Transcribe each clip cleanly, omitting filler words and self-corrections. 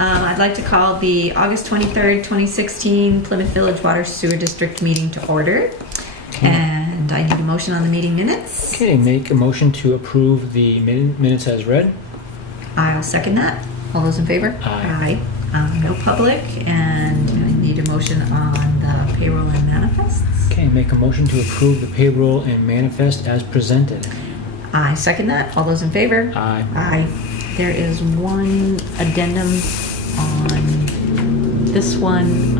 I'd like to call the August 23rd, 2016 Plymouth Village Water Sewer District meeting to order. And I need a motion on the meeting minutes. Okay, make a motion to approve the minutes as read. I'll second that. All those in favor? Aye. No public, and I need a motion on the payroll and manifests. Okay, make a motion to approve the payroll and manifest as presented. I second that. All those in favor? Aye. Aye. There is one addendum on this one.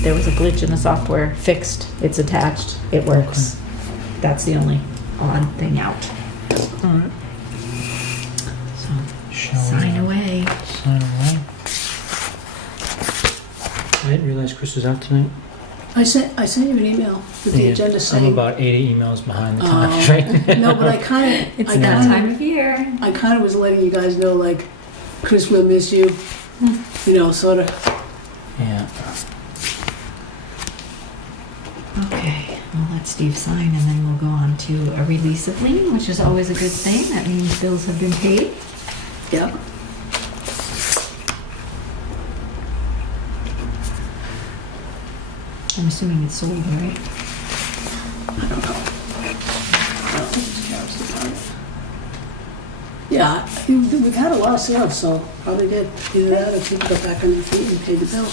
There was a glitch in the software. Fixed. It's attached. It works. Okay. That's the only odd thing out. All right. So, sign away. Sign away. I didn't realize Chris was out tonight. I sent you an email with the agenda saying... I'm about 80 emails behind the times right now. No, but I kind of... It's that time of year. I kind of was letting you guys know, like, Chris will miss you. You know, sort of. Yeah. Okay, we'll let Steve sign and then we'll go on to a release of lien, which is always a good thing. That means bills have been paid. Yep. I'm assuming it's sold, right? I don't know. I don't think it's Carol's department. Yeah, we've had a lot of sales, so probably did. Either that or people got back on their feet and paid the bill.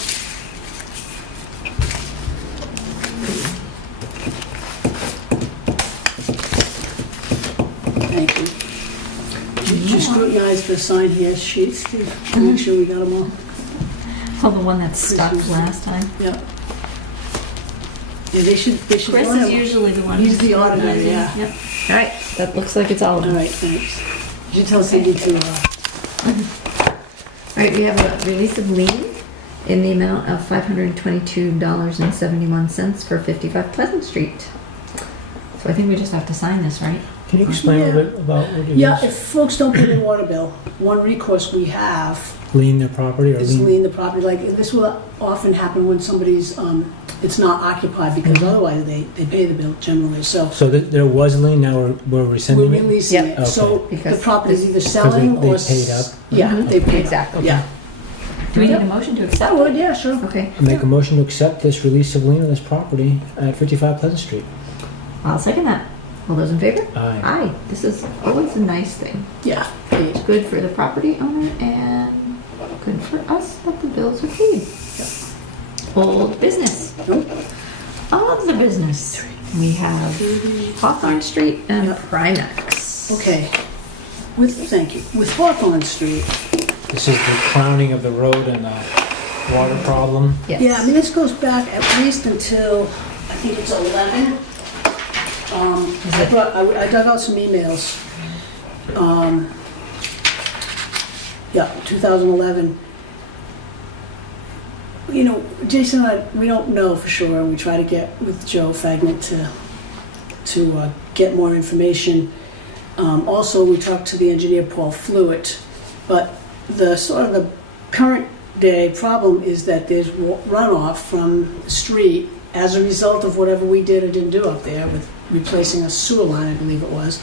Thank you. Did you scrutinize the sign here sheets, Steve? To make sure we got them all? Oh, the one that stuck last time. Yep. Yeah, they should Chris run is them. usually the one He's who's the auditor, organizing. yeah. Yep. All right, that looks like it's all of All them. right, thanks. You should tell Cindy to, All right, we have a release of lien in the amount of $522.71 for 55 Pleasant Street. So I think we just have to sign this, right? Can you explain a little bit about what it yeah, is? if folks don't pay their water bill, one recourse we have Lien their property or is lien? lien the property. Like, this will often happen when somebody's, it's not occupied, because otherwise they pay the bill generally, so. So there was a lien, now we're We're rescinding it? releasing Yep. it, so Because the property's either Because selling they or... paid up? Yeah, Mhm. they paid up. Exactly. Yeah. Do we need Yep. a motion to I accept? would, yeah, sure. Okay, I make a motion to accept this release of lien on this property at 55 Pleasant Street. I'll second that. All those in favor? Aye. Aye. This is always a nice thing. Yeah, paid. Good for the property owner and good for us that the bills are paid. Old business. Nope. Of the business, we have Hawthorne Street and Yep. Primex. Okay. Thank you. With Hawthorne Street, This is the crowning of the road and the water problem. Yes. yeah, I mean, this goes back at least until, I think it's 11. Is it- I dug out some emails. Yeah, 2011. You know, Jason and I, we don't know for sure. We try to get with Joe Fagnet to get more information. Also, we talked to the engineer Paul Flewitt, but the sort of the current day problem is that there's runoff from the street as a result of whatever we did or didn't do up there with replacing a sewer line, I believe it was,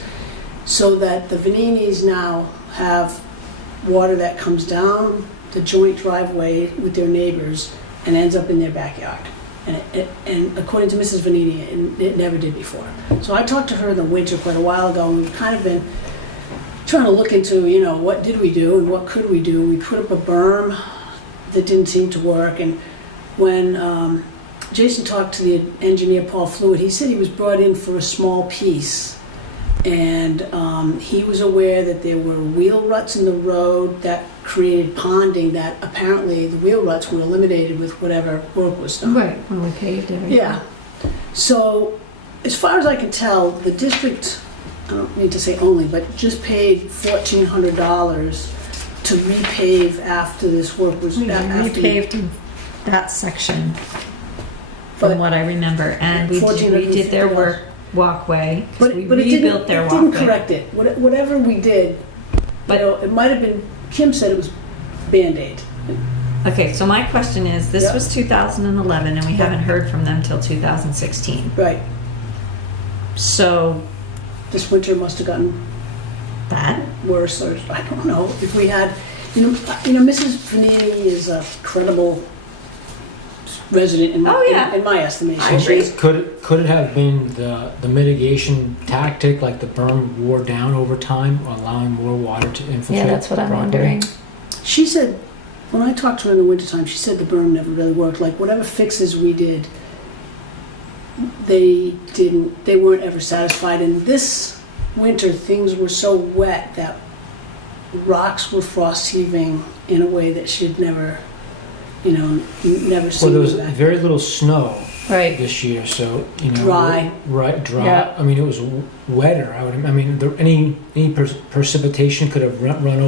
so that the Vaninis now have water that comes down the joint driveway with their neighbors and ends up in their backyard. And according to Mrs. Vanini, it never did before. So I talked to her in the winter quite a while ago, and we've kind of been trying to look into, you know, what did we do and what could we do. We put up a berm that didn't seem to work, and when Jason talked to the engineer Paul Flewitt, he said he was brought in for a small piece, and he was aware that there were wheel ruts in the road that created ponding, that apparently the wheel ruts were eliminated with whatever work was done. Right, when we paved everything. Yeah. So, as far as I can tell, the district, I don't mean to say only, but just paid $1,400 to repave after this work was... We after repaved that section, from But- what I remember, and we redid their $1,450. walkway, 'cause But we it rebuilt their didn't walkway. correct it. Whatever we did, But- you know, it might have been, Kim said it was Band-Aid. Okay, so my question is, this Yep. was 2011, and we haven't heard from them till 2016. Right. So, This winter must have gotten bad? worse, or I don't know. If we had, Mrs. Panini is a credible resident in Oh, yeah. in my estimation. I agree. Could it have been the mitigation tactic, like the berm wore down over time, allowing more water to infiltrate? Yeah, that's what the I'm property? wondering. She said, when I talked to her in the wintertime, she said the berm never really worked. Like, whatever fixes we did, they weren't ever satisfied. And this winter, things were so wet that rocks were frost heaving in a way that she'd never Well, seen. there was back very little snow Right. this year, so Dry. Right, dry. Yeah. I mean, it was wetter. Any precipitation could have run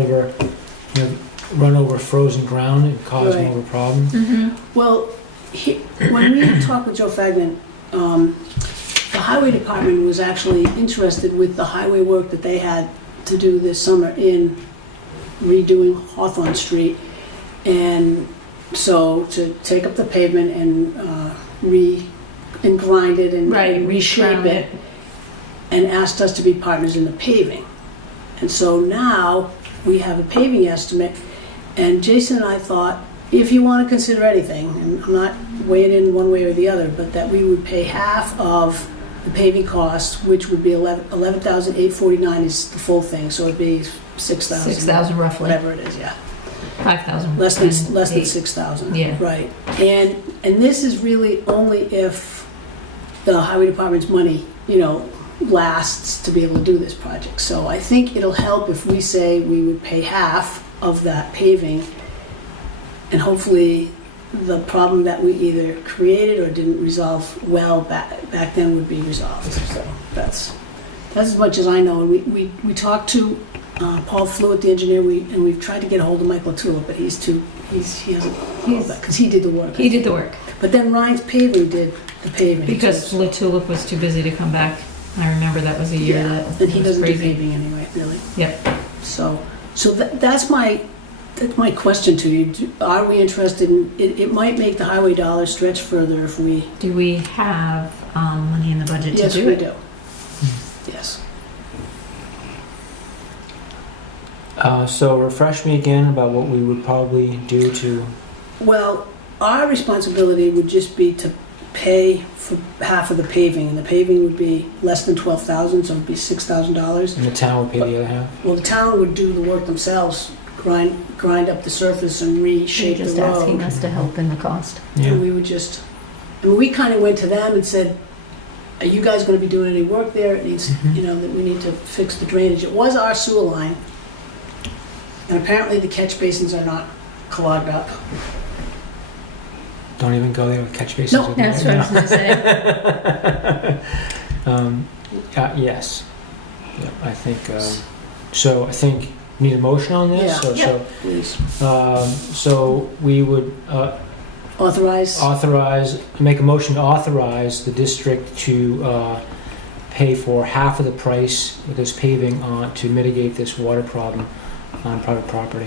over frozen ground and caused Right. more of a problem. Mm-hmm. Well, when we talked with Joe Fagnan, the highway department was actually interested with the highway work that they had to do this summer in redoing Hawthorne Street. And so to take up the pavement and grind it and reshape recrown it, and asked us to be partners in the paving. And so now we have a paving estimate, and Jason and I thought, if you want to consider anything, and I'm not weighing in one way or the other, but that we would pay half of the paving cost, which would be $11,849 is the full thing, so it'd be 6,000. 6,000 roughly. Whatever it is, yeah. 5,000. Less than 8. 6,000. Yeah. Right. And this is really only if the highway department's money, lasts to be able to do this project. So I think it'll help if we say we would pay half of that paving, and hopefully the problem that we either created or didn't resolve well back then would be resolved. So that's as much as I know. And we talked to Paul Flewitt, the engineer, and we've tried to get a hold of Michael Tulip, but he hasn't called back because he did the work. He did the work. But then Ryan's Paving did the paving. Because too. Tulip was too busy to come back. I remember that was a year Yeah, that and he was doesn't crazy. do paving anyway, really. Yep. So that's my question to you. Are we interested in it? It might make the highway dollar stretch further if we. Do we have money in the budget Yes, to do we it? do. Yes. So refresh me again about what we would probably do to. Well, our responsibility would just be to pay for half of the paving, and the paving would be less than $12,000, so it'd be $6,000. And the town would pay the other half? Well, the town would do the work themselves, grind up the surface and You're reshape the just road. asking us to help in the cost. And we would just, we kind of went to them and said, are you guys going to be doing any work there? It needs, Mhm. that we need to fix the drainage. It was our sewer line, and apparently the catch basins are not clogged up. Don't even go there with catch basins. No, with That's me. what I was going to say. Yes. Yeah, I think. So I think we need a motion on this. Yeah. Please. So we would Authorize. make a motion to authorize the district to pay for half of the price with this paving on to mitigate this water problem on private property.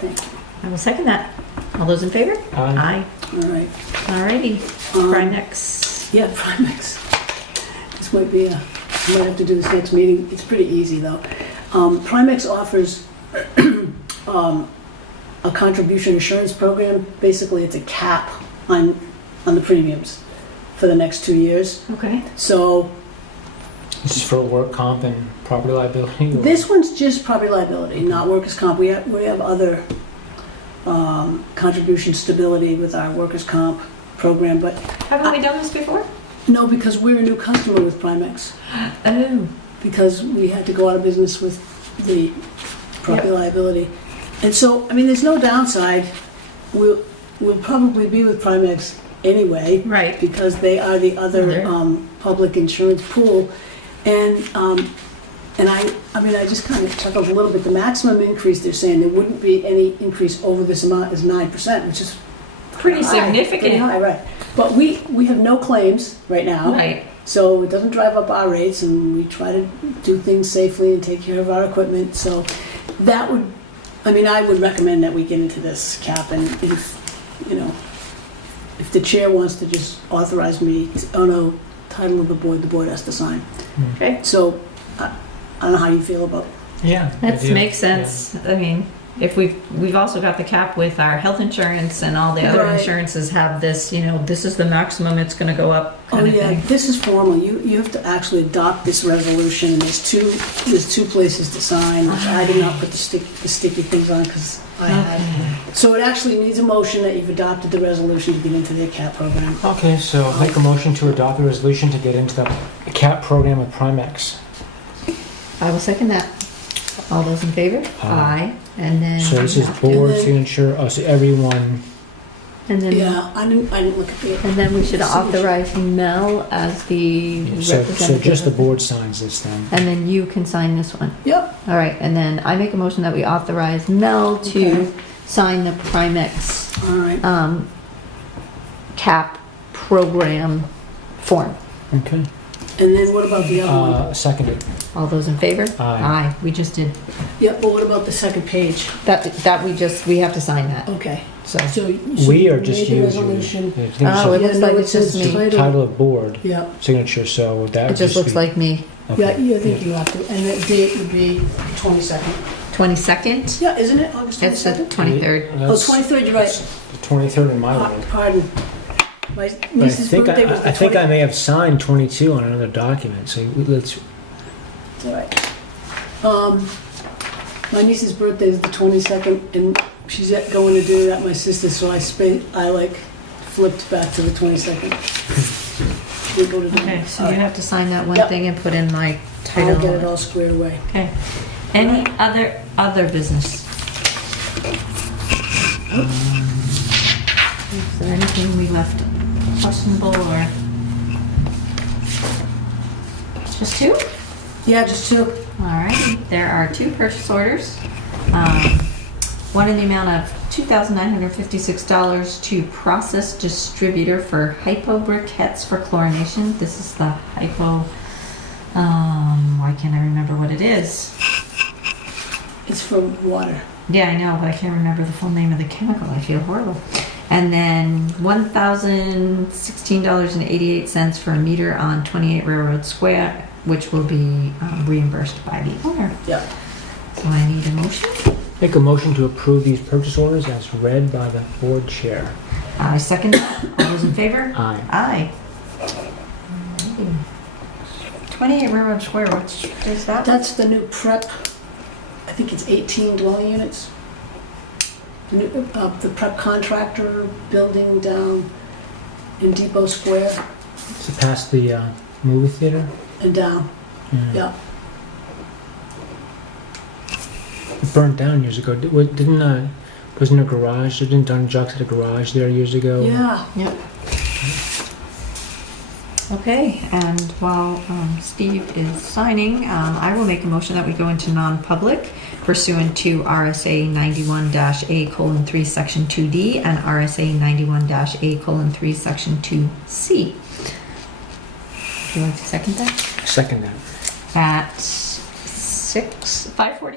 Thank you. I will second that. All those in favor? Aye. All right. Alrighty. Um, Primex. Yeah, Primex. This might be I might have to do this next meeting. It's pretty easy, though. Primex offers a contribution assurance program. Basically, it's a cap on the premiums for the next 2 years. Okay. So This is for work comp and property liability? Or? this one's just property liability, not workers' comp. We have other contribution stability with our workers' comp program, but Haven't we done this before? no, because we're a new customer with Primex. Oh. Because we had to go out of business with the property liability. And so, there's no downside. We'll probably be with Primex anyway, Right. because they are the other public insurance pool. And I just kind of chuckled a little bit. The maximum increase, they're saying there wouldn't be any increase over this amount is 9%, which is Pretty high, significant. pretty high, right? But we have no claims right now. Right. So it doesn't drive up our rates, and we try to do things safely and take care of our equipment. So that would, I would recommend that we get into this cap, and if the chair wants to just authorize me, title of the board has to sign. Okay. So I don't know how you feel about. Yeah. That I do. makes sense. I mean, if we've also got the cap with our health insurance and all the other Right. insurances have this, this is the maximum it's gonna go up Oh, kind of yeah, thing. this is formal. You have to actually adopt this resolution, and there's two places to sign. I did not put the sticky things on because I had. So it actually needs a motion that you've adopted the resolution to get into the CAP program. Okay, so make a motion to adopt the resolution to get into the CAP program with Primex. I will second that. All those in favor? Aye. And then. So this is board And then- signature, so everyone, And then. Yeah, I didn't look at the. And then we should authorize Mel as the so representative. just the board signs this then. And then you can sign this one. Yep. All right, and then I make a motion that we authorize Mel to Okay. sign the Primex All right. CAP program form. Okay. And then what about the other one? Seconded. All those in favor? Aye. We just did. Yep, but what about the second page? That we have to sign that, Okay. so. So We you are just made the using resolution. it. Oh, it looks Yeah, no, like it it's just says me. Title of board Yep. signature, so that It would just looks be- like me. okay. Yeah, I think you have to. And the date would be 22nd. 22nd? Yeah, isn't it? August It's the 22nd? 23rd. Oh, That's 23rd, you're right. the 23rd in my world. Pardon. My But niece's birthday was the I think 20th. I may have signed 22 on another document, so let's, It's all right. My niece's birthday is the 22nd, and she's going to do that, my sister, so I flipped back to the 22nd. We go to Okay, so all you right. have to sign that one Yep. thing and put in my title. I'll get it all squared away. Okay. Any other business? Is there anything we left questionable or? Just two? Yeah, just two. All right, there are two purchase orders. One in the amount of $2,956 to Process Distributor for hypo briquettes for chlorination. This is the hypo, why can't I remember what it is? It's for water. Yeah, I know, but I can't remember the full name of the chemical. I feel horrible. And then $1,016.88 for a meter on 28 Railroad Square, which will be reimbursed by the owner. Yeah. So I need a motion. make a motion to approve these purchase orders as read by the board chair. I second that. All those in favor? Aye. Aye. 28 Railroad Square, which is that? That's the new prep. I think it's 18 dwelling units. The prep contractor building down in Depot Square Is it past the movie theater? and down. Yeah. It burnt down years ago. Wasn't a garage? Didn't Don Jux had a garage there years ago? Yeah. Yep. Okay, and while Steve is signing, I will make a motion that we go into non-public pursuant to RSA 91-A:3 Section 2D and RSA 91-A:3 Section 2C. Would you like to second that? Second that. At 5:40.